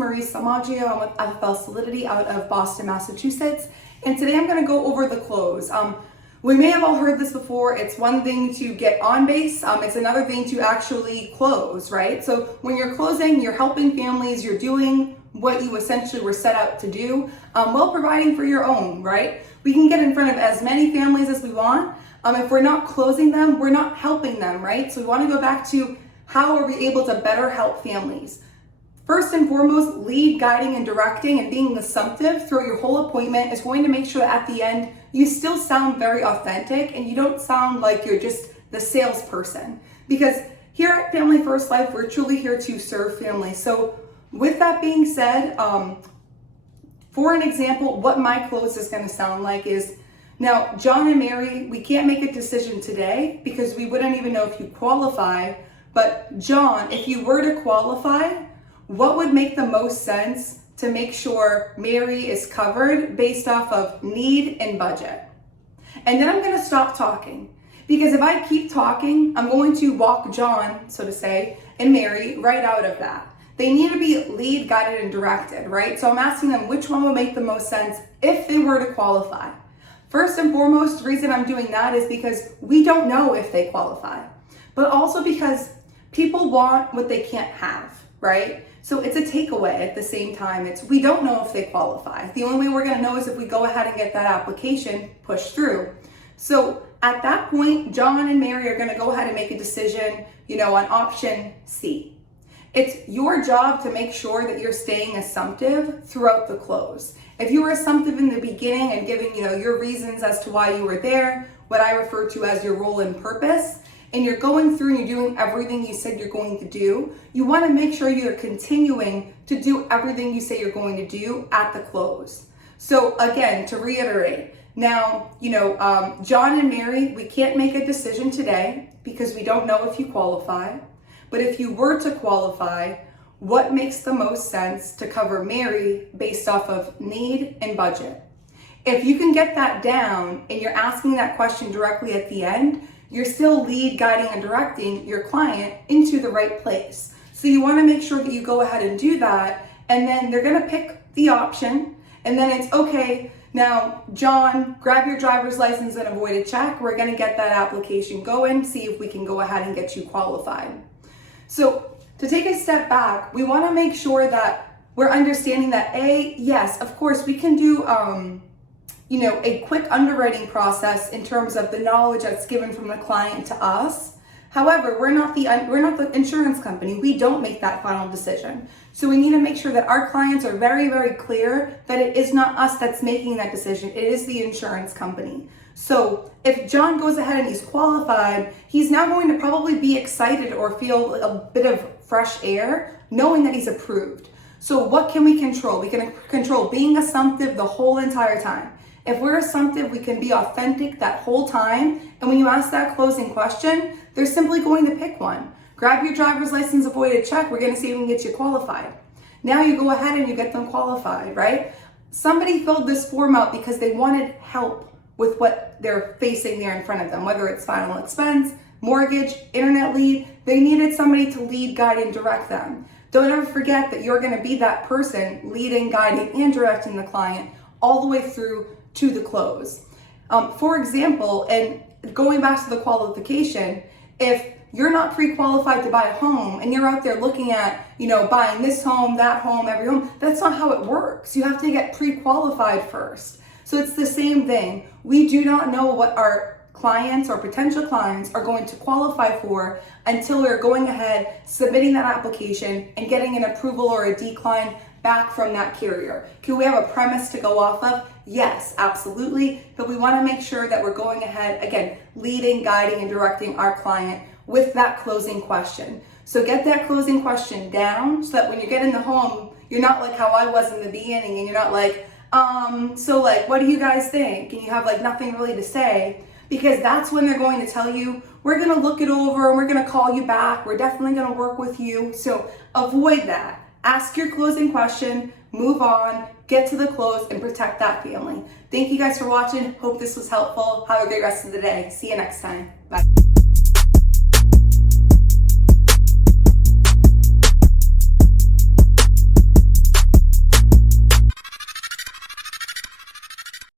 Marysa Maggio. I'm with FFL Solidity out of Boston, Massachusetts. And today I'm going to go over the close. We may have all heard this before. It's one thing to get on base. It's another thing to actually close, right? So when you're closing, you're helping families, you're doing what you essentially were set out to do, while providing for your own, right? We can get in front of as many families as we want. If we're not closing them, we're not helping them, right? So we want to go back to how are we able to better help families? First and foremost, lead, guiding, and directing and being assumptive throughout your whole appointment is going to make sure that at the end, you still sound very authentic and you don't sound like you're just the salesperson. Because here at Family First Life, we're truly here to serve families. So with that being said, for an example, what my close is going to sound like is, now, John and Mary, we can't make a decision today because we wouldn't even know if you qualify. But John, if you were to qualify, what would make the most sense to make sure Mary is covered based off of need and budget? And then I'm going to stop talking, because if I keep talking, I'm going to walk John, so to say, and Mary right out of that. They need to be lead, guided, and directed, right? So I'm asking them which one would make the most sense if they were to qualify. First and foremost, the reason I'm doing that is because we don't know if they qualify, but also because people want what they can't have, right? So it's a takeaway at the same time. We don't know if they qualify. The only way we're going to know is if we go ahead and get that application pushed through. So at that point, John and Mary are going to go ahead and make a decision, on option C. It's your job to make sure that you're staying assumptive throughout the close. If you were assumptive in the beginning and giving, your reasons as to why you were there, what I refer to as your role and purpose, and you're going through and you're doing everything you said you're going to do, you want to make sure you're continuing to do everything you say you're going to do at the close. So again, to reiterate, now, John and Mary, we can't make a decision today because we don't know if you qualify. But if you were to qualify, what makes the most sense to cover Mary based off of need and budget? If you can get that down and you're asking that question directly at the end, you're still lead, guiding, and directing your client into the right place. So you want to make sure that you go ahead and do that, and then they're going to pick the option, and then it's okay. Now, John, grab your driver's license and avoid a check. We're going to get that application going, see if we can go ahead and get you qualified. So to take a step back, we want to make sure that we're understanding that yes, of course, we can do, a quick underwriting process in terms of the knowledge that's given from the client to us. However, we're not the insurance company. We don't make that final decision. So we need to make sure that our clients are very, very clear that it is not us that's making that decision. It is the insurance company. So if John goes ahead and he's qualified, he's now going to probably be excited or feel a bit of fresh air knowing that he's approved. So what can we control? We can control being assumptive the whole entire time. If we're assumptive, we can be authentic that whole time. And when you ask that closing question, they're simply going to pick one. Grab your driver's license, avoid a check. We're going to see if we can get you qualified. Now you go ahead and you get them qualified, right? Somebody filled this form out because they wanted help with what they're facing there in front of them, whether it's final expense, mortgage, internet lead. They needed somebody to lead, guide, and direct them. Don't ever forget that you're going to be that person leading, guiding, and directing the client all the way through to the close. For example, and going back to the qualification, if you're not pre-qualified to buy a home and you're out there looking at, buying this home, that home, every home, that's not how it works. You have to get pre-qualified first. So it's the same thing. We do not know what our clients or potential clients are going to qualify for until we're going ahead, submitting that application and getting an approval or a decline back from that carrier. Can we have a premise to go off of? Yes, absolutely. But we want to make sure that we're going ahead, again, leading, guiding, and directing our client with that closing question. So get that closing question down so that when you get in the home, you're not like how I was in the beginning and you're not like, what do you guys think? And you have nothing really to say, because that's when they're going to tell you, we're going to look it over and we're going to call you back. We're definitely going to work with you. So avoid that. Ask your closing question, move on, get to the close, and protect that family. Thank you guys for watching. Hope this was helpful. Have a great rest of the day. See you next time. Bye.